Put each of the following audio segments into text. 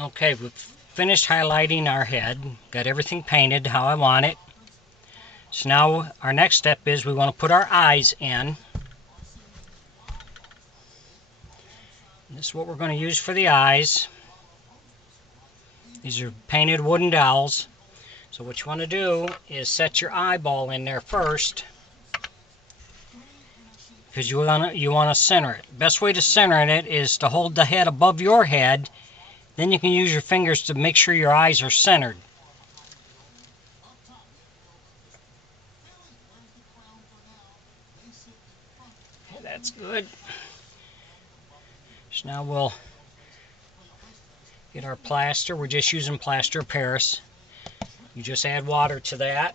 Okay, we've finished highlighting our head. Got everything painted how I want it. So now our next step is we want to put our eyes in. This is what we're going to use for the eyes. These are painted wooden dowels. So what you want to do is set your eyeball in there first, because you want to center it. Best way to center it is to hold the head above your head. Then you can use your fingers to make sure your eyes are centered. Okay, that's good. So now we'll get our plaster. We're just using plaster of Paris. You just add water to that.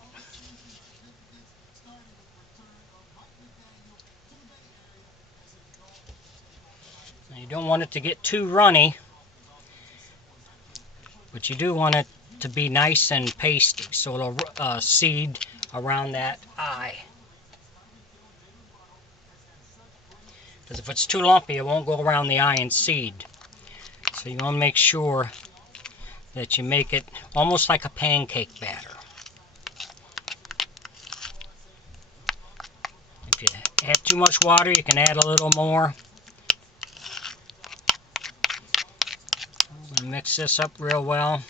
Now you don't want it to get too runny, but you do want it to be nice and pasty so it'll seed around that eye. Because if it's too lumpy, it won't go around the eye and seed. So you want to make sure that you make it almost like a pancake batter. If you add too much water, you can add a little more. I'm going to mix this up real well.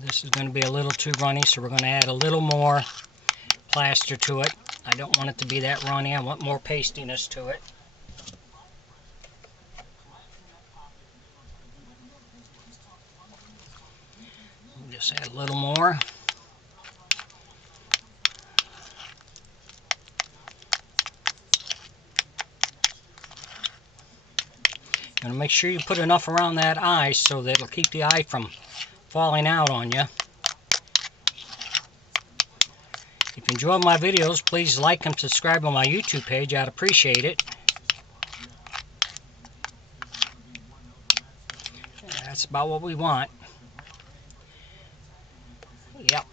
This is going to be a little too runny, so we're going to add a little more plaster to it. I don't want it to be that runny. I want more pastiness to it. Just add a little more. You're going to make sure you put enough around that eye so that it'll keep the eye from falling out on you. If you enjoy my videos, please like and subscribe on my YouTube page. I'd appreciate it. That's about what we want. Yep.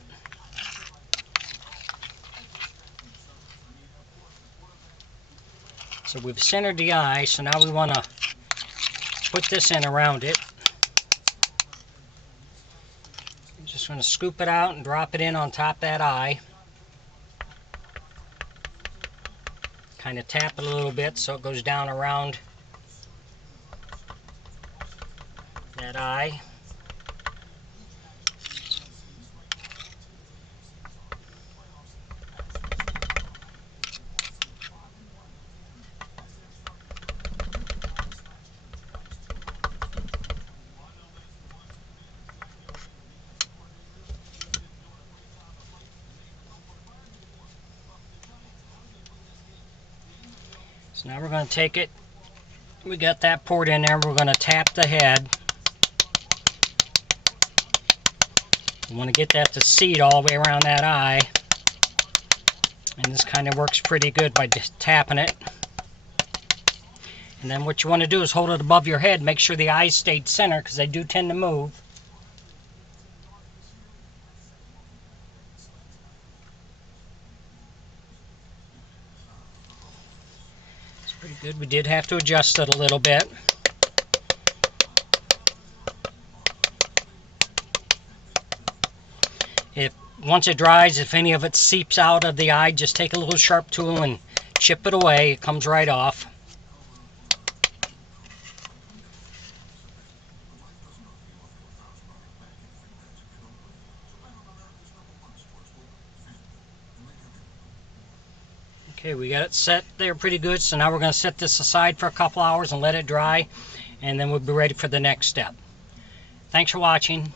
So we've centered the eye, so now we want to put this in around it. I'm just going to scoop it out and drop it in on top of that eye. Kind of tap it a little bit so it goes down around that eye. So now we're going to take it, we got that poured in there, we're going to tap the head. You want to get that to seed all the way around that eye. And this kind of works pretty good by just tapping it. And then what you want to do is hold it above your head, make sure the eyes stayed center because they do tend to move. Pretty good. We did have to adjust it a little bit. Once it dries, if any of it seeps out of the eye, just take a little sharp tool and chip it away. It comes right off. Okay, we got it set there pretty good, so now we're going to set this aside for a couple hours and let it dry, and then we'll be ready for the next step. Thanks for watching.